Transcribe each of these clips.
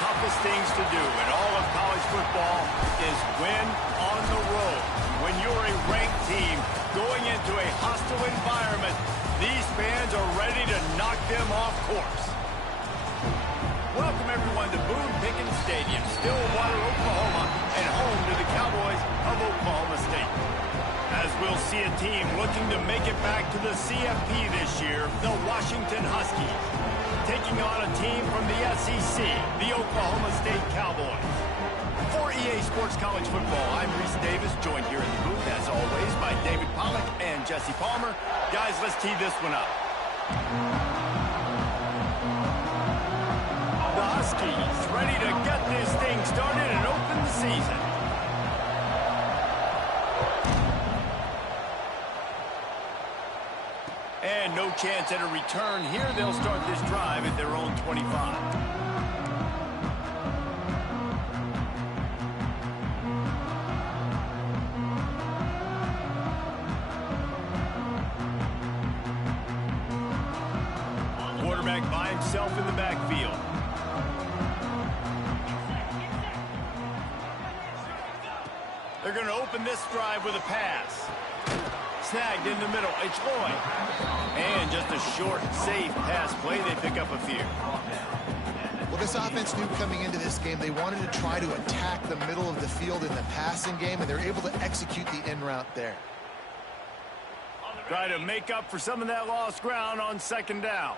toughest things to do in all of college football is win on the road. When you're a ranked team going into a hostile environment, these fans are ready to knock them off course. Welcome, everyone, to Boone Pickens Stadium, Stillwater, Oklahoma, and home to the Cowboys of Oklahoma State. As we'll see a team looking to make it back to the CFP this year, the Washington Huskies, taking on a team from the SEC, the Oklahoma State Cowboys. For EA Sports College Football, I'm Reese Davis, joined here in the booth, as always, by David Pollack and Jesse Palmer. Guys, let's tee this one up. The Huskies ready to get this thing started and open the season. And no chance at a return here. They'll start this drive at their own 25. Quarterback by himself in the backfield. They're going to open this drive with a pass. Snagged in the middle. It's Lloyd. And just a short, safe pass play. They pick up a few. Well, this offense knew coming into this game they wanted to try to attack the middle of the field in the passing game, and they're able to execute the in route there. Try to make up for some of that lost ground on second down.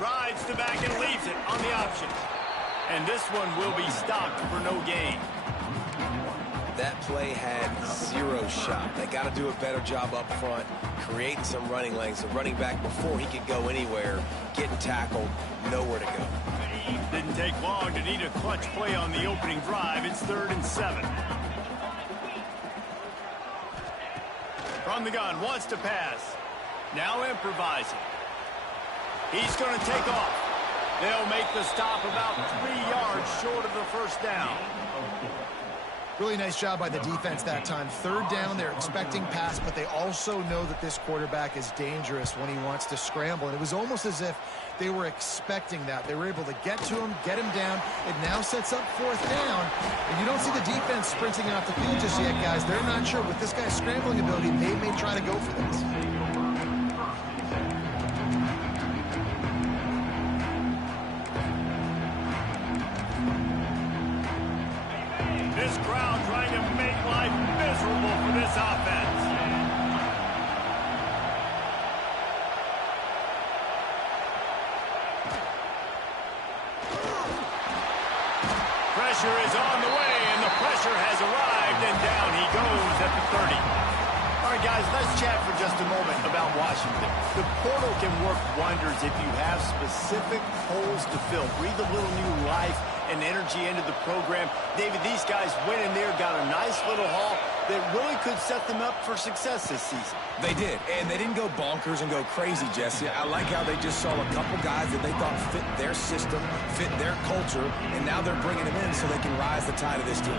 Rides the back and leaves it on the option. And this one will be stopped for no gain. That play had zero shot. They got to do a better job up front, creating some running lanes. The running back, before he could go anywhere, getting tackled, nowhere to go. Didn't take long to need a clutch play on the opening drive. It's 3rd and 7. From the gun, wants to pass. Now improvising. He's going to take off. They'll make the stop about 3 yards short of the first down. Really nice job by the defense that time. 3rd down, they're expecting pass, but they also know that this quarterback is dangerous when he wants to scramble. And it was almost as if they were expecting that. They were able to get to him, get him down. It now sets up 4th down. And you don't see the defense sprinting off the field just yet, guys. They're not sure. With this guy's scrambling ability, they may try to go for this. This crowd trying to make life miserable for this offense. Pressure is on the way, and the pressure has arrived, and down he goes at the 30. All right, guys, let's chat for just a moment about Washington. The portal can work wonders if you have specific holes to fill. Breathe a little new life and energy into the program. David, these guys went in there, got a nice little haul that really could set them up for success this season. They did, and they didn't go bonkers and go crazy, Jesse. I like how they just saw a couple guys that they thought fit their system, fit their culture, and now they're bringing them in so they can rise the tide of this team.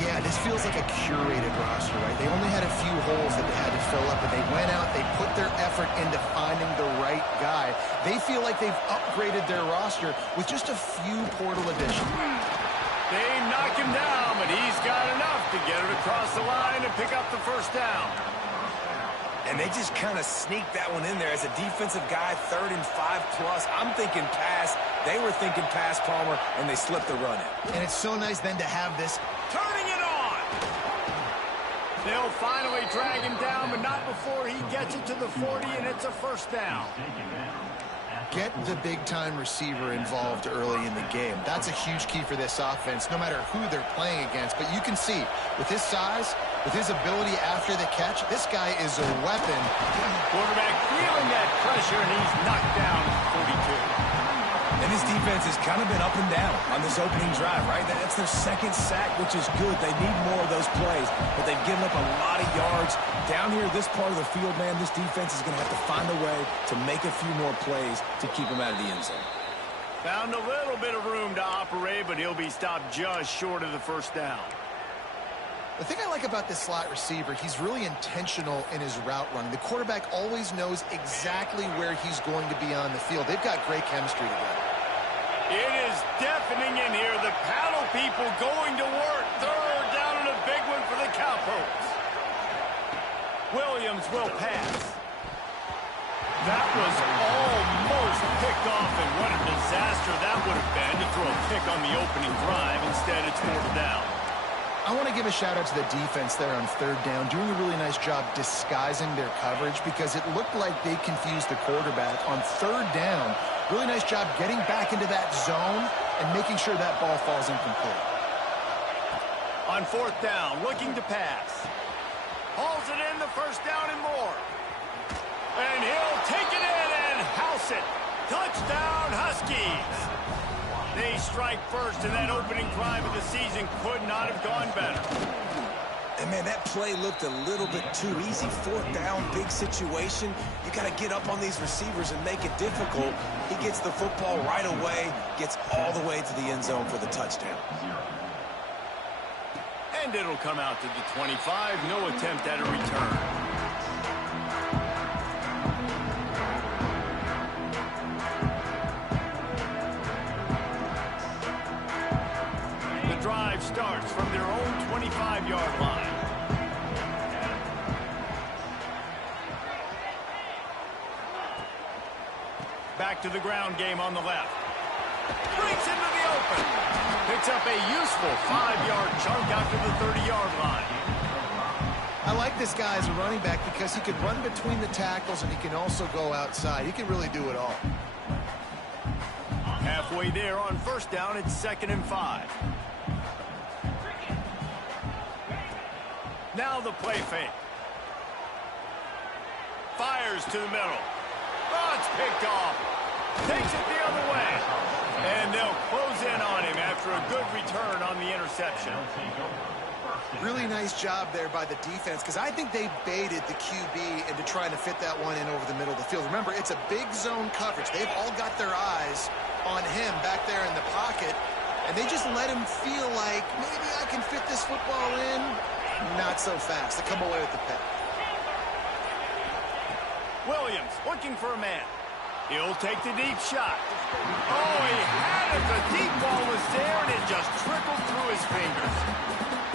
Yeah, this feels like a curated roster, right? They only had a few holes that they had to fill up, and they went out, they put their effort into finding the right guy. They feel like they've upgraded their roster with just a few portal additions. They knock him down, but he's got enough to get it across the line and pick up the first down. And they just kind of sneaked that one in there as a defensive guy, 3rd and 5+. I'm thinking pass. They were thinking pass, Palmer, and they slipped the run in. And it's so nice then to have this. Turning it on. They'll finally drag him down, but not before he gets it to the 40, and it's a first down. Get the big-time receiver involved early in the game. That's a huge key for this offense, no matter who they're playing against. But you can see, with his size, with his ability after the catch, this guy is a weapon. Quarterback feeling that pressure, and he's knocked down at 42. And this defense has kind of been up and down on this opening drive, right? That's their 2nd sack, which is good. They need more of those plays, but they've given up a lot of yards. Down here, this part of the field, man, this defense is going to have to find a way to make a few more plays to keep them out of the end zone. Found a little bit of room to operate, but he'll be stopped just short of the first down. The thing I like about this slot receiver, he's really intentional in his route running. The quarterback always knows exactly where he's going to be on the field. They've got great chemistry together. It is deafening in here. The paddle people going to work. Third down and a big one for the Cowpokes. Williams will pass. That was almost picked off, and what a disaster that would have been to throw a pick on the opening drive. Instead, it's fourth down. I want to give a shout-out to the defense there on third down, doing a really nice job disguising their coverage because it looked like they confused the quarterback on third down. Really nice job getting back into that zone and making sure that ball falls incomplete. On fourth down, looking to pass. Hauls it in, the first down and more. And he'll take it in and house it. Touchdown, Huskies. They strike first, and that opening drive of the season could not have gone better. And, man, that play looked a little bit too easy. Fourth down, big situation. You got to get up on these receivers and make it difficult. He gets the football right away, gets all the way to the end zone for the touchdown. And it'll come out to the 25. No attempt at a return. Drive starts from their own 25-yard line. Back to the ground game on the left. Breaks into the open. Picks up a useful 5-yard chunk after the 30-yard line. I like this guy as a running back because he can run between the tackles and he can also go outside. He can really do it all. Halfway there on first down, it's 2nd and 5. Now the play fake. Fires to the middle. Oh, it's picked off. Takes it the other way. And they'll close in on him after a good return on the interception. Really nice job there by the defense because I think they baited the QB into trying to fit that one in over the middle of the field. Remember, it's a big zone coverage. They've all got their eyes on him back there in the pocket, and they just let him feel like maybe I can fit this football in. Not so fast. They come away with the pick. Williams looking for a man. He'll take the deep shot. Oh, he had it. The deep ball was there, and it just trickled through his fingers.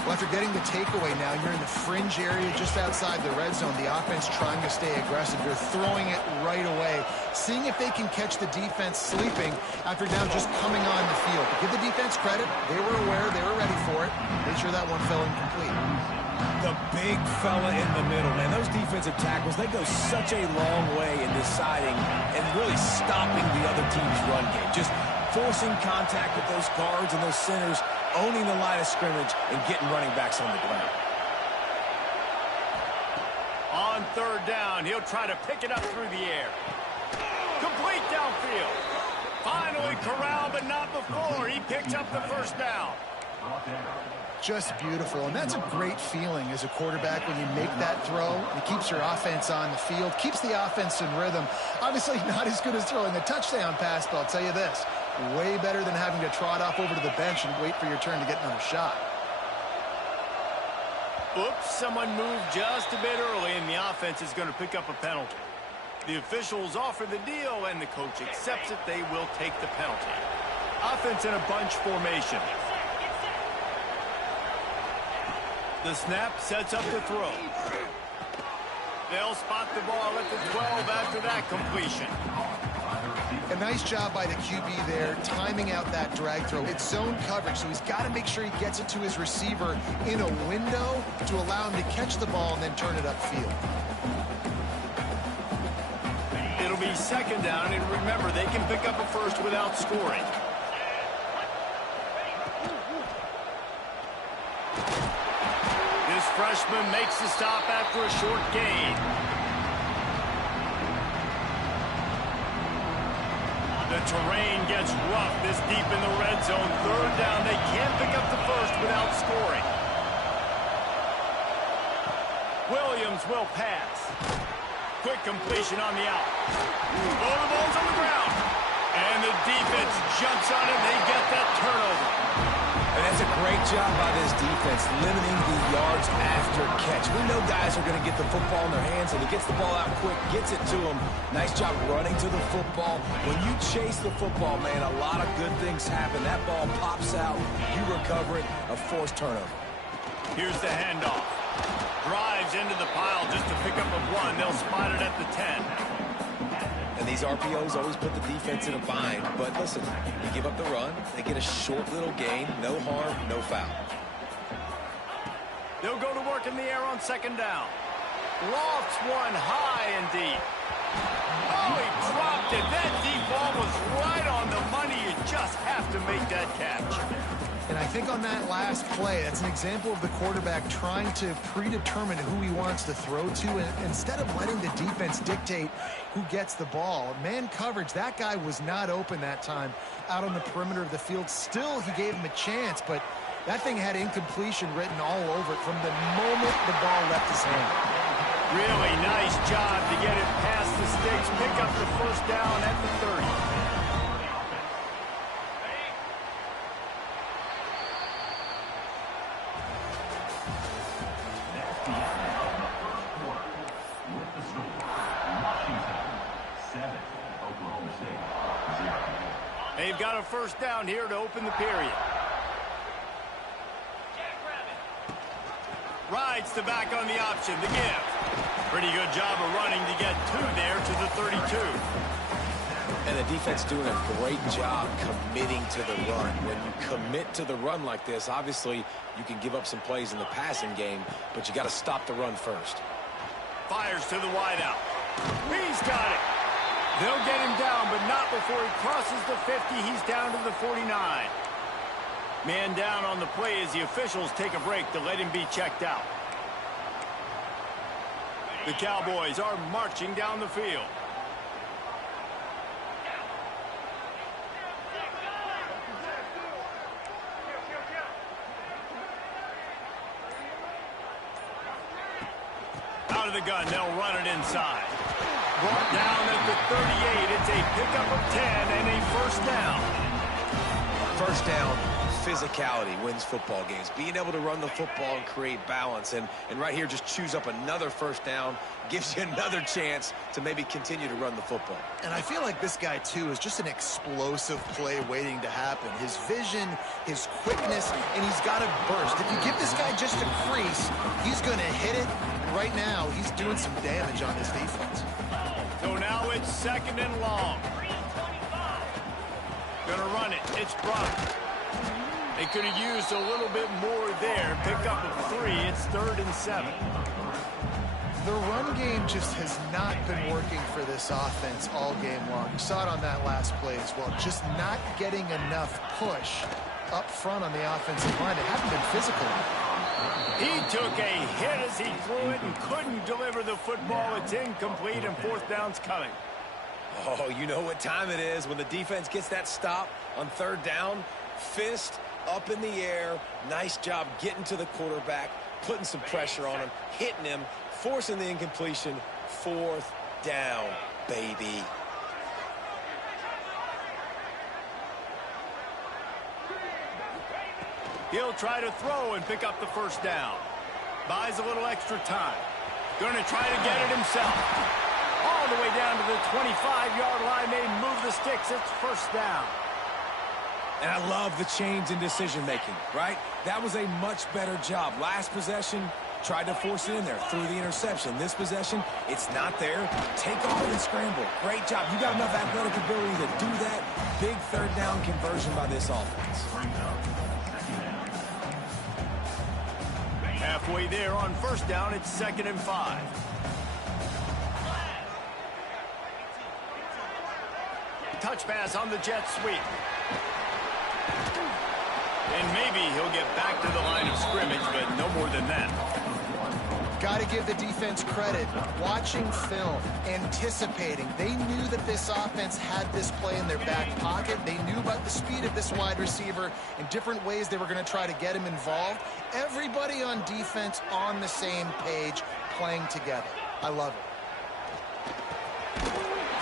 Well, after getting the takeaway now, you're in the fringe area just outside the red zone. The offense trying to stay aggressive. You're throwing it right away, seeing if they can catch the defense sleeping after now just coming on the field. But give the defense credit. They were aware. They were ready for it. Made sure that one fell incomplete. The big fella in the middle, man. Those defensive tackles, they go such a long way in deciding and really stopping the other team's run game. Just forcing contact with those guards and those centers, owning the line of scrimmage, and getting running backs on the ground. On third down, he'll try to pick it up through the air. Complete downfield. Finally corralled, but not before. He picks up the first down. Just beautiful, and that's a great feeling as a quarterback when you make that throw. It keeps your offense on the field, keeps the offense in rhythm. Obviously not as good as throwing a touchdown pass, but I'll tell you this, way better than having to trot off over to the bench and wait for your turn to get another shot. Oops, someone moved just a bit early, and the offense is going to pick up a penalty. The officials offer the deal, and the coach accepts it. They will take the penalty. Offense in a bunch formation. The snap sets up the throw. They'll spot the ball at the 12 after that completion. A nice job by the QB there, timing out that drag throw. It's zone coverage, so he's got to make sure he gets it to his receiver in a window to allow him to catch the ball and then turn it upfield. It'll be 2nd down, and remember, they can pick up a first without scoring. This freshman makes the stop after a short gain. The terrain gets rough this deep in the red zone. Third down, they can't pick up the first without scoring. Williams will pass. Quick completion on the out. Oh, the ball's on the ground. And the defense jumps on it. They get that turnover. And that's a great job by this defense, limiting the yards after catch. We know guys are going to get the football in their hands, and he gets the ball out quick, gets it to him. Nice job running to the football. When you chase the football, man, a lot of good things happen. That ball pops out, you recover it, a forced turnover. Here's the handoff. Drives into the pile just to pick up a 1. They'll spot it at the 10. And these RPOs always put the defense in a bind. But listen, you give up the run, they get a short little gain, no harm, no foul. They'll go to work in the air on 2nd down. Lofts one high and deep. Oh, he dropped it. That deep ball was right on the money. You just have to make that catch. And I think on that last play, that's an example of the quarterback trying to predetermine who he wants to throw to, and instead of letting the defense dictate who gets the ball. Man coverage, that guy was not open that time out on the perimeter of the field. Still, he gave him a chance, but that thing had incompletion written all over it from the moment the ball left his hand. Really nice job to get it past the sticks, pick up the 1st down at the 30. They've got a 1st down here to open the period. Rides the back on the option, the give. Pretty good job of running to get 2 there to the 32. And the defense doing a great job committing to the run. When you commit to the run like this, obviously you can give up some plays in the passing game, but you got to stop the run first. Fires to the wideout. He's got it. They'll get him down, but not before he crosses the 50. He's down to the 49. Man down on the play as the officials take a break to let him be checked out. The Cowboys are marching down the field. Out of the gun, they'll run it inside. Brought down at the 38. It's a pickup of 10 and a 1st down. 1st down, physicality wins football games. Being able to run the football and create balance. And right here, just choose up another 1st down. Gives you another chance to maybe continue to run the football. And I feel like this guy, too, is just an explosive play waiting to happen. His vision, his quickness, and he's got a burst. If you give this guy just a crease, he's going to hit it. And right now, he's doing some damage on this defense. So now it's 2nd and long. Gonna run it. It's Brock. They could have used a little bit more there. Pick up a 3. It's 3rd and 7. The run game just has not been working for this offense all game long. You saw it on that last play as well. Just not getting enough push up front on the offensive line. They haven't been physical. He took a hit as he threw it and couldn't deliver the football. It's incomplete, and 4th down's coming. Oh, you know what time it is when the defense gets that stop on 3rd down. Fist up in the air. Nice job getting to the quarterback, putting some pressure on him, hitting him, forcing the incompletion. 4th down, baby. He'll try to throw and pick up the 1st down. Buys a little extra time. Going to try to get it himself. All the way down to the 25-yard line. They move the sticks. It's 1st down. And I love the change in decision-making, right? That was a much better job. Last possession, tried to force it in there, threw the interception. This possession, it's not there. Take off and scramble. Great job. You got enough athletic ability to do that. Big 3rd down conversion by this offense. Halfway there on 1st down, it's 2nd and 5. Touch pass on the jet sweep. And maybe he'll get back to the line of scrimmage, but no more than that. Got to give the defense credit. Watching film, anticipating. They knew that this offense had this play in their back pocket. They knew about the speed of this wide receiver and different ways they were going to try to get him involved. Everybody on defense on the same page, playing together. I love it.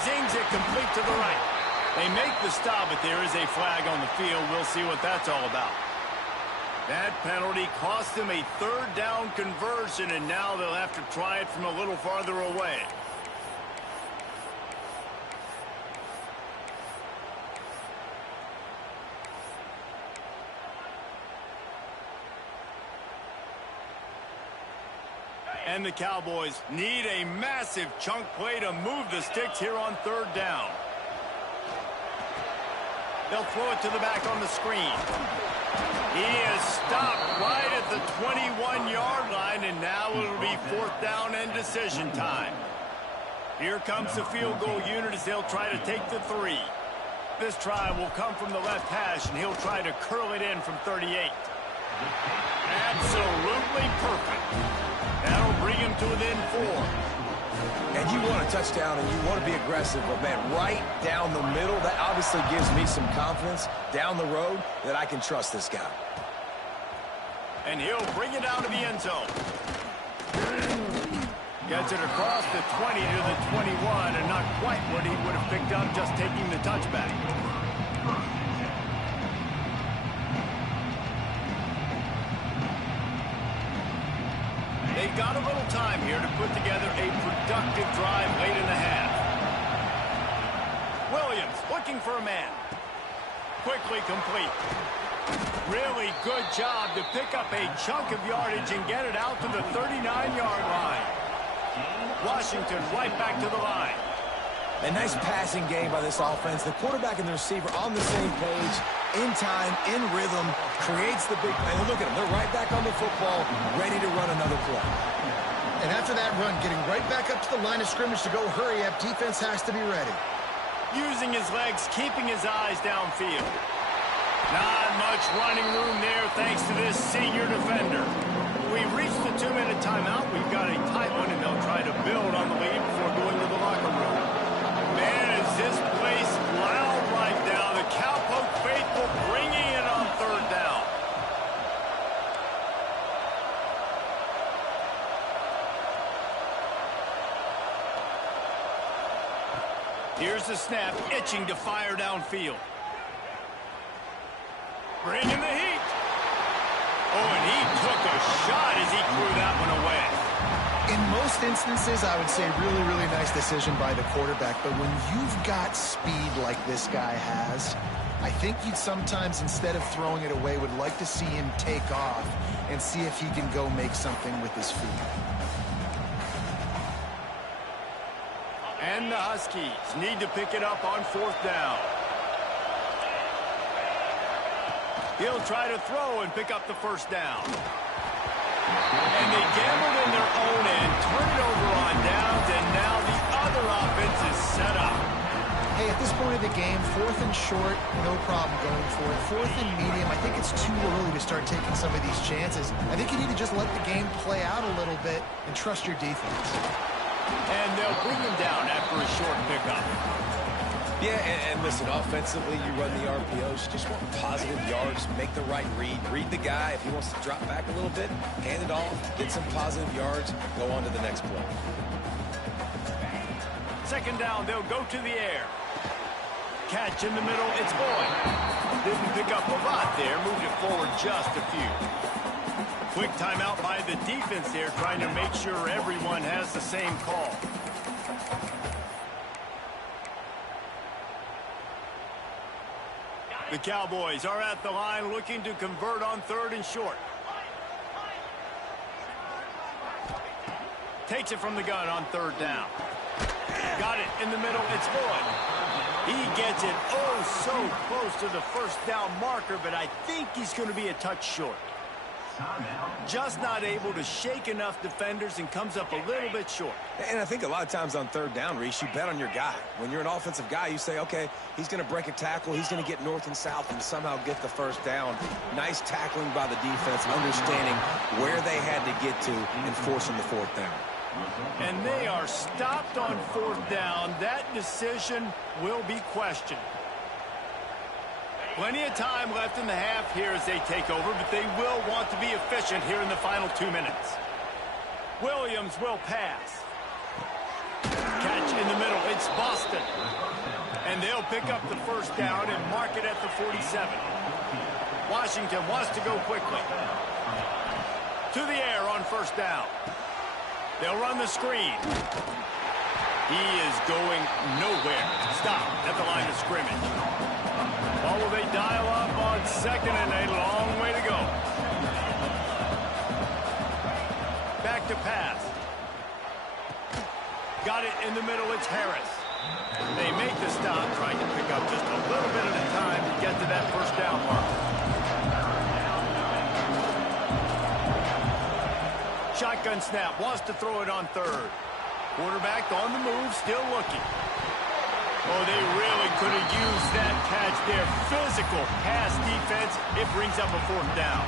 Zings it complete to the right. They make the stop, but there is a flag on the field. We'll see what that's all about. That penalty cost them a third down conversion, and now they'll have to try it from a little farther away. And the Cowboys need a massive chunk play to move the sticks here on third down. They'll throw it to the back on the screen. He is stopped right at the 21-yard line, and now it'll be fourth down and decision time. Here comes the field goal unit as they'll try to take the 3. This try will come from the left hash, and he'll try to curl it in from 38. Absolutely perfect. That'll bring him to within 4. And you want a touchdown and you want to be aggressive, but man, right down the middle, that obviously gives me some confidence down the road that I can trust this guy. And he'll bring it down to the end zone. Gets it across the 20 to the 21, and not quite what he would have picked up just taking the touchback. They've got a little time here to put together a productive drive late in the half. Williams looking for a man. Quickly complete. Really good job to pick up a chunk of yardage and get it out to the 39-yard line. Washington right back to the line. A nice passing game by this offense. The quarterback and the receiver on the same page, in time, in rhythm, creates the big play. And look at them. They're right back on the football, ready to run another play. And after that run, getting right back up to the line of scrimmage to go hurry up, defense has to be ready. Using his legs, keeping his eyes downfield. Not much running room there thanks to this senior defender. We've reached the 2-minute timeout. We've got a tight one, and they'll try to build on the lead before going to the locker room. Man, is this place loud right now. The Cowpoke faithful bringing it on third down. Here's the snap, itching to fire downfield. Bringing the heat. Oh, and he took a shot as he threw that one away. In most instances, I would say really, really nice decision by the quarterback. But when you've got speed like this guy has, I think you'd sometimes, instead of throwing it away, would like to see him take off and see if he can go make something with his feet. And the Huskies need to pick it up on fourth down. He'll try to throw and pick up the first down. And they gambled in their own end, turn it over on downs, and now the other offense is set up. Hey, at this point of the game, 4th and short, no problem going for it. 4th and medium, I think it's too early to start taking some of these chances. I think you need to just let the game play out a little bit and trust your defense. And they'll bring him down after a short pickup. Yeah, and listen, offensively, you run the RPOs. You just want positive yards, make the right read. Read the guy. If he wants to drop back a little bit, hand it off, get some positive yards, go on to the next play. Second down, they'll go to the air. Catch in the middle, it's Boyd. Didn't pick up a lot there, moved it forward just a few. Quick timeout by the defense there, trying to make sure everyone has the same call. The Cowboys are at the line looking to convert on third and short. Takes it from the gun on third down. Got it in the middle, it's Boyd. He gets it oh so close to the first down marker, but I think he's going to be a touch short. Just not able to shake enough defenders and comes up a little bit short. And I think a lot of times on third down, Reese, you bet on your guy. When you're an offensive guy, you say, okay, he's going to break a tackle, he's going to get north and south and somehow get the first down. Nice tackling by the defense, understanding where they had to get to and forcing the fourth down. And they are stopped on fourth down. That decision will be questioned. Plenty of time left in the half here as they take over, but they will want to be efficient here in the final 2 minutes. Williams will pass. Catch in the middle. It's Boston. And they'll pick up the first down and mark it at the 47. Washington wants to go quickly. To the air on first down. They'll run the screen. He is going nowhere. Stop at the line of scrimmage. Well, will they dial up on second and a long way to go? Back to pass. Got it in the middle. It's Harris. They make the stop, trying to pick up just a little bit at a time to get to that first down mark. Shotgun snap, wants to throw it on third. Quarterback on the move, still looking. Oh, they really could have used that catch there. Physical pass defense. It brings up a fourth down.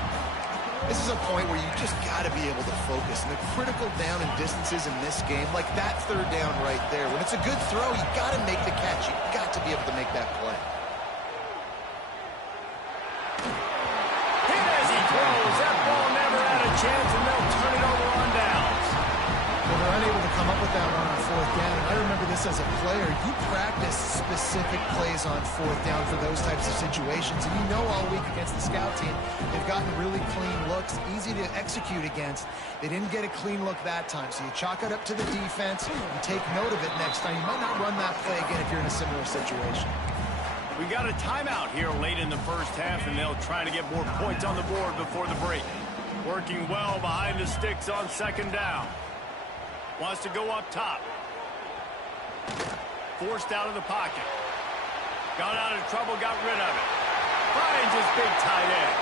This is a point where you just got to be able to focus. And the critical down and distances in this game, like that third down right there, when it's a good throw, you got to make the catch. You got to be able to make that play. Hit as he throws. That ball never had a chance, and they'll turn it over on downs. Well, they're unable to come up with that one on fourth down. And I remember this as a player. You practice specific plays on fourth down for those types of situations. And you know all week against the scout team, they've gotten really clean looks, easy to execute against. They didn't get a clean look that time. So you chalk it up to the defense. You take note of it next time. You might not run that play again if you're in a similar situation. We got a timeout here late in the first half, and they'll try to get more points on the board before the break. Working well behind the sticks on second down. Wants to go up top. Forced out of the pocket. Got out of trouble, got rid of it. Finds his big tight end.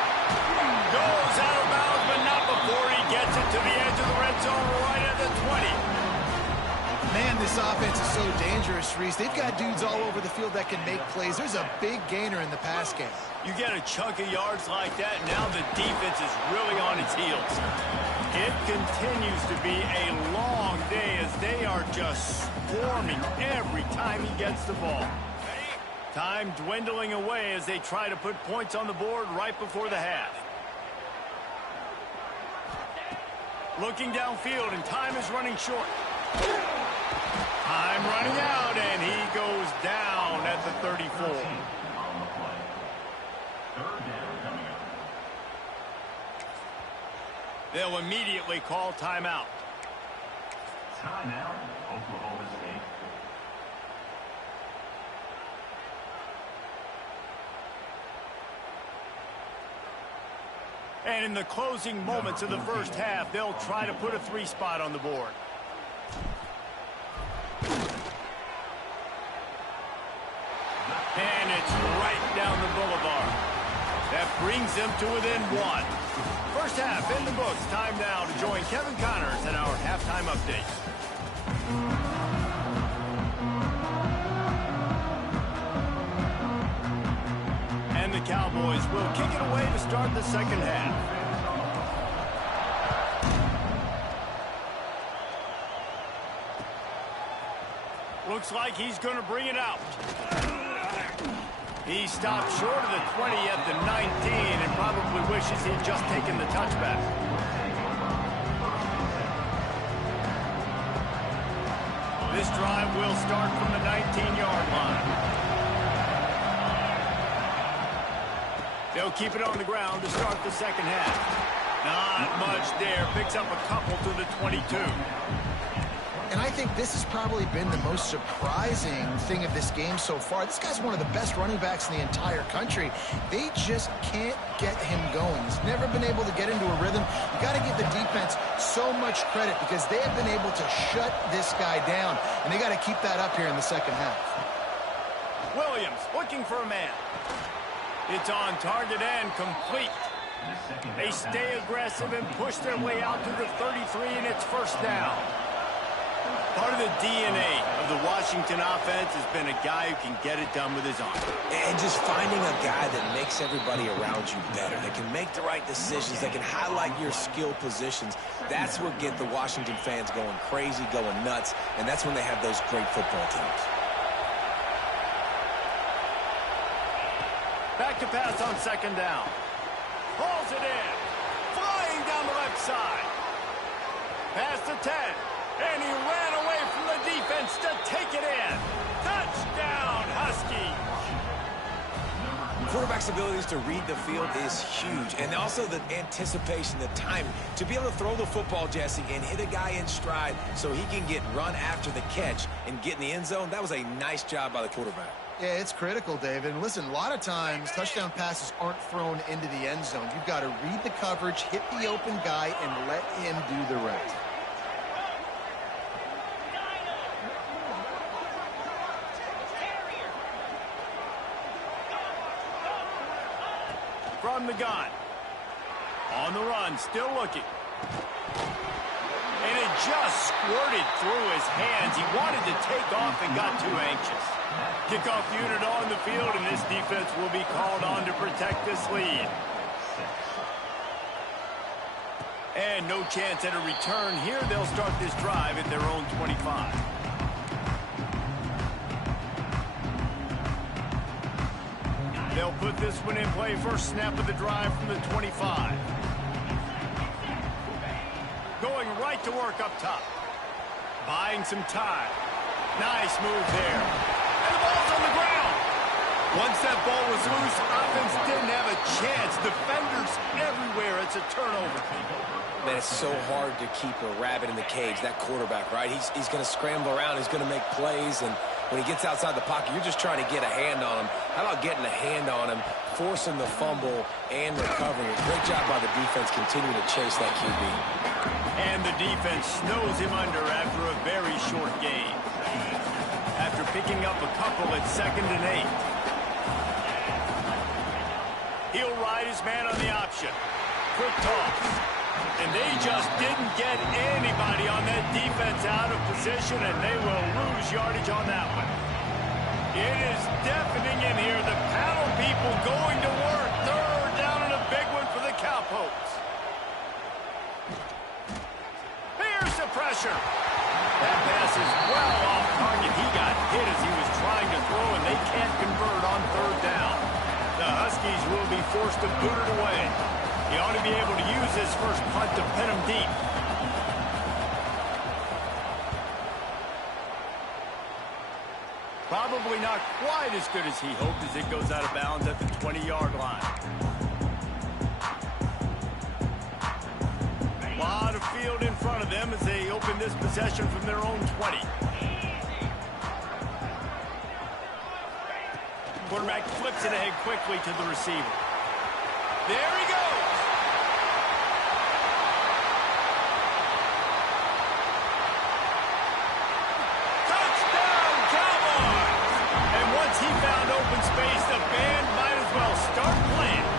Goes out of bounds, but not before he gets it to the edge of the red zone right at the 20. Man, this offense is so dangerous, Reese. They've got dudes all over the field that can make plays. There's a big gainer in the pass game. You get a chunk of yards like that, now the defense is really on its heels. It continues to be a long day as they are just swarming every time he gets the ball. Time dwindling away as they try to put points on the board right before the half. Looking downfield, and time is running short. Time running out, and he goes down at the 34. They'll immediately call timeout. Timeout, Oklahoma State. And in the closing moments of the first half, they'll try to put a 3-spot on the board. And it's right down the boulevard. That brings them to within 1. First half in the books. Time now to join Kevin Connors in our halftime update. And the Cowboys will kick it away to start the second half. Looks like he's going to bring it out. He stopped short of the 20 at the 19 and probably wishes he'd just taken the touchback. This drive will start from the 19-yard line. They'll keep it on the ground to start the second half. Not much there. Picks up a couple to the 22. And I think this has probably been the most surprising thing of this game so far. This guy's one of the best running backs in the entire country. They just can't get him going. He's never been able to get into a rhythm. You got to give the defense so much credit because they have been able to shut this guy down, and they got to keep that up here in the second half. Williams looking for a man. It's on target and complete. They stay aggressive and push their way out to the 33, and it's first down. Part of the DNA of the Washington offense has been a guy who can get it done with his arm. And just finding a guy that makes everybody around you better, that can make the right decisions, that can highlight your skill positions. That's what gets the Washington fans going crazy, going nuts, and that's when they have those great football teams. Back to pass on second down. Hauls it in. Flying down the left side. Pass to 10. And he ran away from the defense to take it in. Touchdown, Husky. Quarterback's abilities to read the field is huge. And also the anticipation, the timing. To be able to throw the football, Jesse, and hit a guy in stride so he can get run after the catch and get in the end zone, that was a nice job by the quarterback. Yeah, it's critical, David. And listen, a lot of times touchdown passes aren't thrown into the end zone. You've got to read the coverage, hit the open guy, and let him do the rest. From the gun. On the run, still looking. And it just squirted through his hands. He wanted to take off and got too anxious. Kickoff unit on the field, and this defense will be called on to protect this lead. And no chance at a return here. They'll start this drive at their own 25. They'll put this one in play. First snap of the drive from the 25. Going right to work up top. Buying some time. Nice move there. And the ball's on the ground. Once that ball was loose, offense didn't have a chance. Defenders everywhere. It's a turnover. Man, it's so hard to keep a rabbit in the cage, that quarterback, right? He's going to scramble around. He's going to make plays, and when he gets outside the pocket, you're just trying to get a hand on him. How about getting a hand on him, forcing the fumble, and recovering? Great job by the defense continuing to chase that QB. And the defense snows him under after a very short game. After picking up a couple at 2nd and 8. He'll ride his man on the option. Quick toss. And they just didn't get anybody on that defense out of position, and they will lose yardage on that one. It is deafening in here. The panel people going to work. 3rd down and a big one for the Cowpokes. Here's the pressure. That pass is well off target. He got hit as he was trying to throw, and they can't convert on 3rd down. The Huskies will be forced to boot it away. He ought to be able to use his first punt to pin him deep. Probably not quite as good as he hoped as it goes out of bounds at the 20-yard line. A lot of field in front of them as they open this possession from their own 20. Quarterback flips it ahead quickly to the receiver. There he goes. Touchdown, Cowboys! And once he found open space, the band might as well start playing.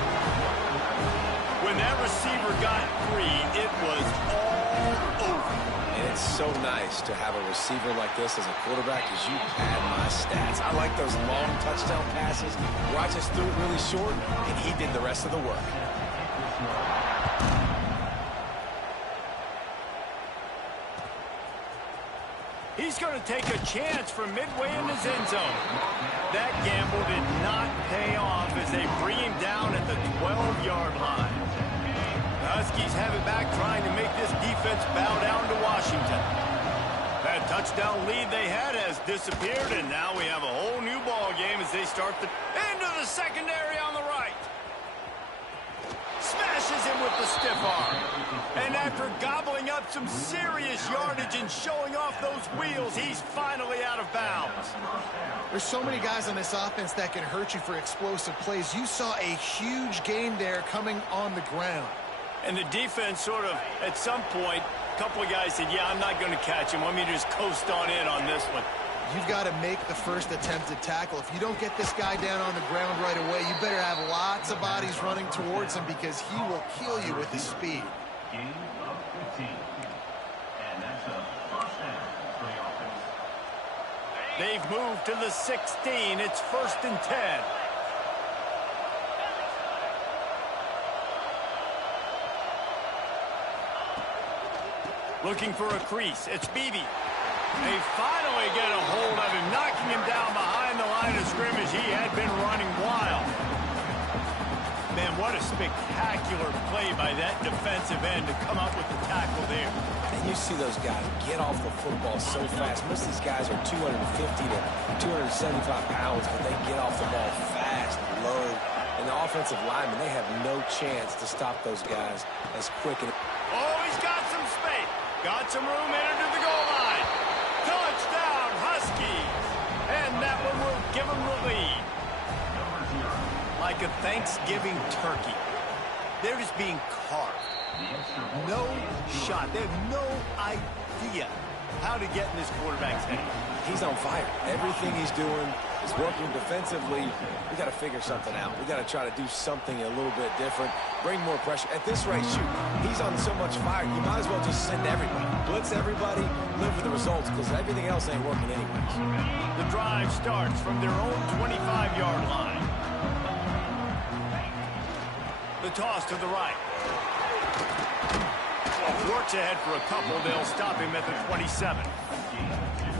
When that receiver got free, it was all over. And it's so nice to have a receiver like this as a quarterback because you pad my stats. I like those long touchdown passes where I just threw it really short, and he did the rest of the work. He's going to take a chance from midway in his end zone. That gamble did not pay off as they bring him down at the 12-yard line. The Huskies have it back, trying to make this defense bow down to Washington. That touchdown lead they had has disappeared, and now we have a whole new ball game as they start the into the secondary on the right. Smashes him with the stiff arm. And after gobbling up some serious yardage and showing off those wheels, he's finally out of bounds. There's so many guys on this offense that can hurt you for explosive plays. You saw a huge gain there coming on the ground. And the defense sort of, at some point, a couple of guys said, yeah, I'm not going to catch him. Let me just coast on in on this one. You've got to make the first attempted tackle. If you don't get this guy down on the ground right away, you better have lots of bodies running towards him because he will kill you with his speed. Gain of 15. And that's a first down for the offense. They've moved to the 16. It's 1st and 10. Looking for a crease. It's Beebe. They finally get a hold of him, knocking him down behind the line of scrimmage. He had been running wild. Man, what a spectacular play by that defensive end to come up with the tackle there. And you see those guys get off the football so fast. Most of these guys are 250 to 275 pounds, but they get off the ball fast, low, And the offensive linemen, they have no chance to stop those guys as quick. Oh, he's got some space. Got some room entered to the goal line. Touchdown, Huskies. And that one will give them the lead. Like a Thanksgiving turkey. They're just being carved. No shot. They have no idea how to get in this quarterback's head. He's on fire. Everything he's doing is working defensively. We got to figure something out. We got to try to do something a little bit different. Bring more pressure. At this rate, shoot, he's on so much fire, you might as well just send everybody. Blitz everybody, live with the results, because everything else ain't working anyways. The drive starts from their own 25-yard line. The toss to the right. Works ahead for a couple. They'll stop him at the 27.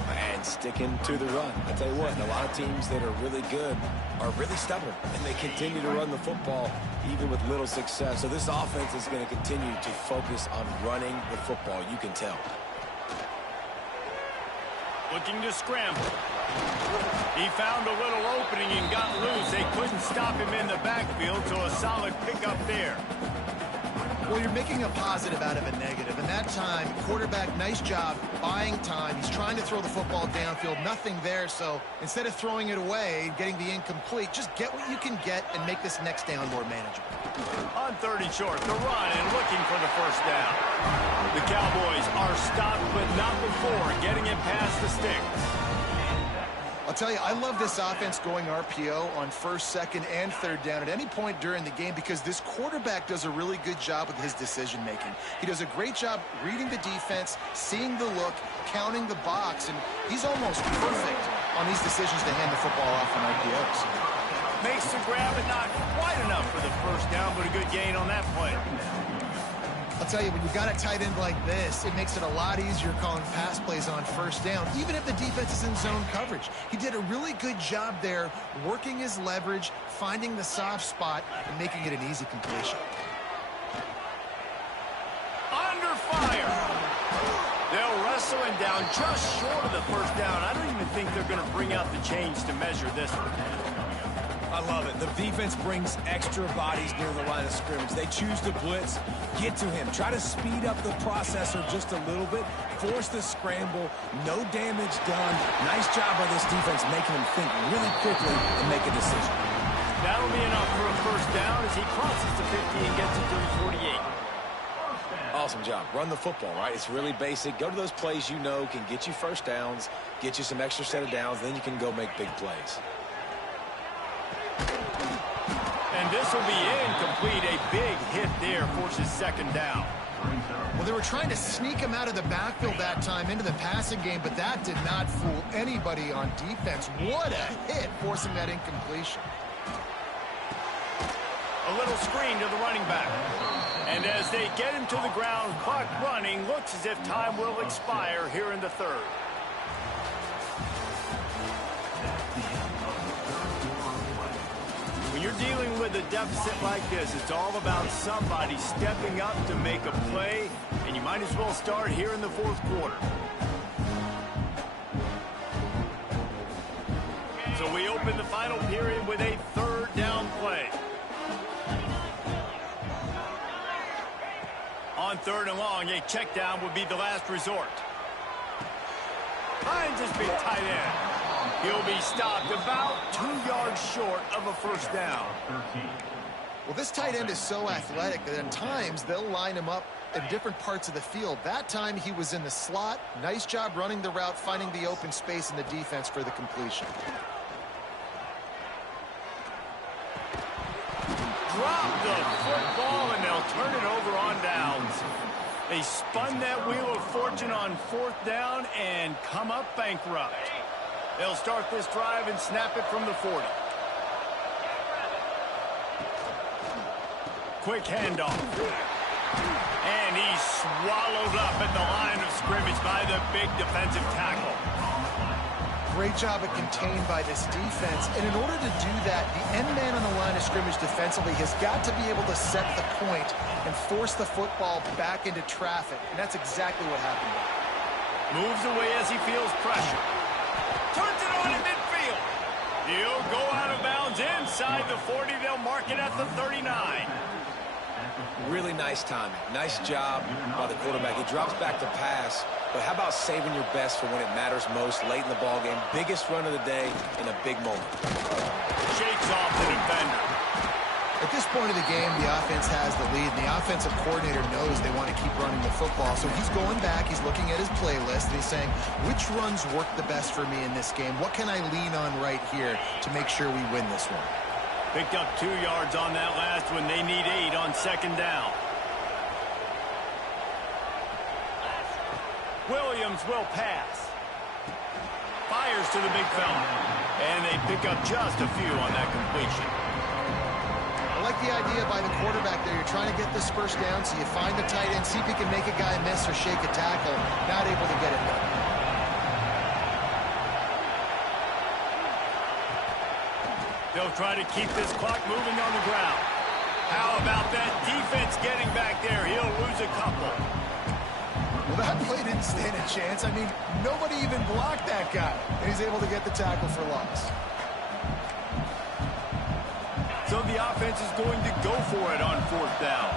And sticking to the run. I tell you what, a lot of teams that are really good are really stubborn, and they continue to run the football even with little success. So this offense is going to continue to focus on running the football. You can tell. Looking to scramble. He found a little opening and got loose. They couldn't stop him in the backfield, so a solid pickup there. Well, you're making a positive out of a negative. And that time, quarterback, nice job buying time. He's trying to throw the football downfield. Nothing there. So instead of throwing it away and getting the incomplete, just get what you can get and make this next down more manageable. On 30 short, the run and looking for the first down. The Cowboys are stopped, but not before getting it past the sticks. I'll tell you, I love this offense going RPO on first, second, and third down at any point during the game because this quarterback does a really good job with his decision-making. He does a great job reading the defense, seeing the look, counting the box, and he's almost perfect on these decisions to hand the football off on RPOs. Makes the grab, but not quite enough for the first down, but a good gain on that play. I'll tell you, when you've got a tight end like this, it makes it a lot easier calling pass plays on first down, even if the defense is in zone coverage. He did a really good job there, working his leverage, finding the soft spot, and making it an easy completion. Under fire. They'll wrestle him down just short of the first down. I don't even think they're going to bring out the chains to measure this one. I love it. The defense brings extra bodies near the line of scrimmage. They choose to blitz, get to him, try to speed up the processor just a little bit, force the scramble, no damage done. Nice job by this defense making him think really quickly and make a decision. That'll be enough for a first down as he crosses the 50 and gets it to the 48. Awesome job. Run the football, right? It's really basic. Go to those plays you know can get you first downs, get you some extra set of downs, then you can go make big plays. And this will be incomplete. A big hit there forces second down. Well, they were trying to sneak him out of the backfield that time into the passing game, but that did not fool anybody on defense. What a hit, forcing that incompletion. A little screen to the running back. And as they get him to the ground, clock running, looks as if time will expire here in the third. When you're dealing with a deficit like this, it's all about somebody stepping up to make a play, and you might as well start here in the fourth quarter. So we open the final period with a third down play. On third and long, a check down would be the last resort. Finds his big tight end. He'll be stopped about 2 yards short of a first down. Well, this tight end is so athletic that at times they'll line him up in different parts of the field. That time he was in the slot. Nice job running the route, finding the open space in the defense for the completion. Drop the football, and they'll turn it over on downs. They spun that wheel of fortune on fourth down and come up bankrupt. They'll start this drive and snap it from the 40. Quick handoff. And he's swallowed up at the line of scrimmage by the big defensive tackle. Great job of contained by this defense. And in order to do that, the end man on the line of scrimmage defensively has got to be able to set the point and force the football back into traffic. And that's exactly what happened. Moves away as he feels pressure. Turns it on in midfield. He'll go out of bounds runs inside the 40. They'll mark it at the 39. Really nice timing. Nice job by the quarterback. He drops back to pass, but how about saving your best for when it matters most late in the ballgame? Biggest run of the day in a big moment. Shakes off the defender. At this point of the game, the offense has the lead, and the offensive coordinator knows they want to keep running the football. So he's going back, he's looking at his playlist, and he's saying, which runs work the best for me in this game? What can I lean on right here to make sure we win this one? Picked up 2 yards on that last one. They need 8 on second down. Williams will pass. Fires to the big fella. And they pick up just a few on that completion. I like the idea by the quarterback there. You're trying to get this first down, so you find the tight end, see if he can make a guy miss or shake a tackle. Not able to get it done. They'll try to keep this clock moving on the ground. How about that defense getting back there? He'll lose a couple. Well, that play didn't stand a chance. I mean, nobody even blocked that guy. And he's able to get the tackle for loss. So the offense is going to go for it on fourth down.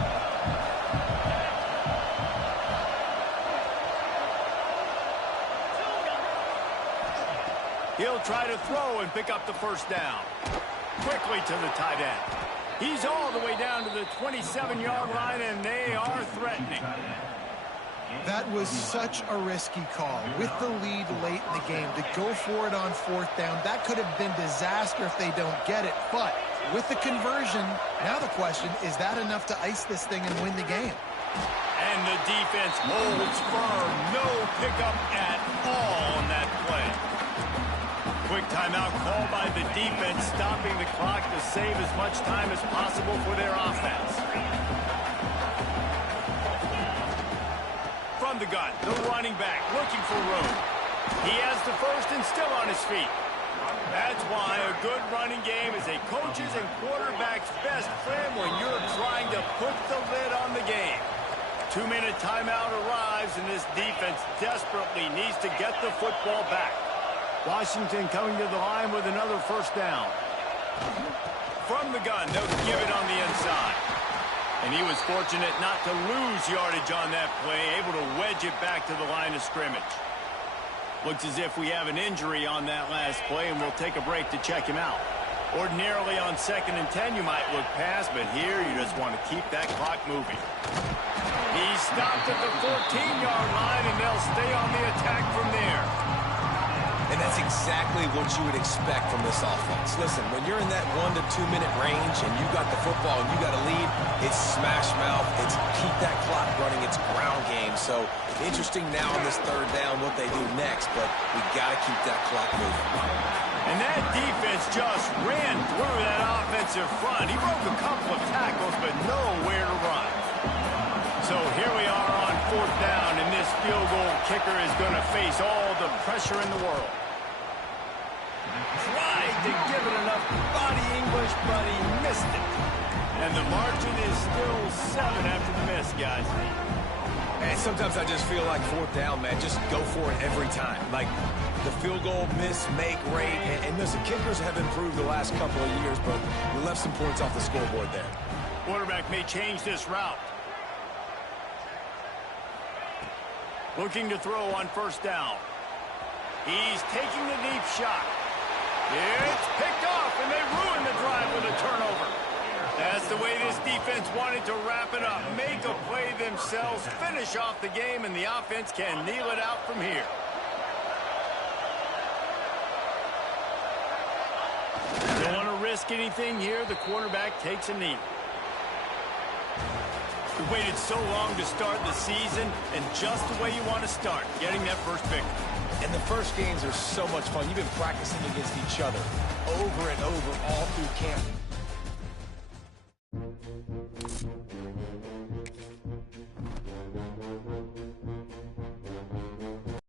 He'll try to throw and pick up the first down. Quickly to the tight end. He's all the way down to the 27-yard line, and they are threatening. That was such a risky call. With the lead late in the game, to go for it on fourth down, that could have been disaster if they don't get it. But with the conversion, now the question, is that enough to ice this thing and win the game? And the defense holds firm. No pickup at all on that play. Quick timeout call by the defense, stopping the clock to save as much time as possible for their offense. From the gun, the running back looking for room. He has the first and still on his feet. That's why a good running game is a coach's and quarterback's best friend when you're trying to put the lid on the game. 2-minute timeout arrives, and this defense desperately needs to get the football back. Washington coming to the line with another first down. From the gun, they'll give it on the inside. And he was fortunate not to lose yardage on that play, able to wedge it back to the line of scrimmage. Looks as if we have an injury on that last play, and we'll take a break to check him out. Ordinarily on 2nd and 10, you might look past, but here you just want to keep that clock moving. He's stopped at the 14-yard line, and they'll stay on the attack from there. And that's exactly what you would expect from this offense. Listen, when you're in that 1 to 2 minute range and you got the football and you got a lead, it's smash mouth, it's keep that clock running, it's ground game. So interesting now on this third down what they do next, but we got to keep that clock moving. And that defense just ran through that offensive front. He broke a couple of tackles, but nowhere to run. So here we are on fourth down, and this field goal kicker is going to face all the pressure in the world. Tried to give it enough body English, but he missed it. And the margin is still 7 after the miss, guys. And sometimes I just feel like fourth down, man, just go for it every time. Like the field goal miss, make rate. And listen, kickers have improved the last couple of years, but we left some points off the scoreboard there. Quarterback may change this route. Looking to throw on first down. He's taking the deep shot. It's picked off, and they ruin the drive with a turnover. That's the way this defense wanted to wrap it up. Make a play themselves, finish off the game, and the offense can kneel it out from here. Don't want to risk anything here. The quarterback takes a knee. We waited so long to start the season, and just the way you want to start, getting that first victory. And the first games are so much fun. You've been practicing against each other over and over all through camp.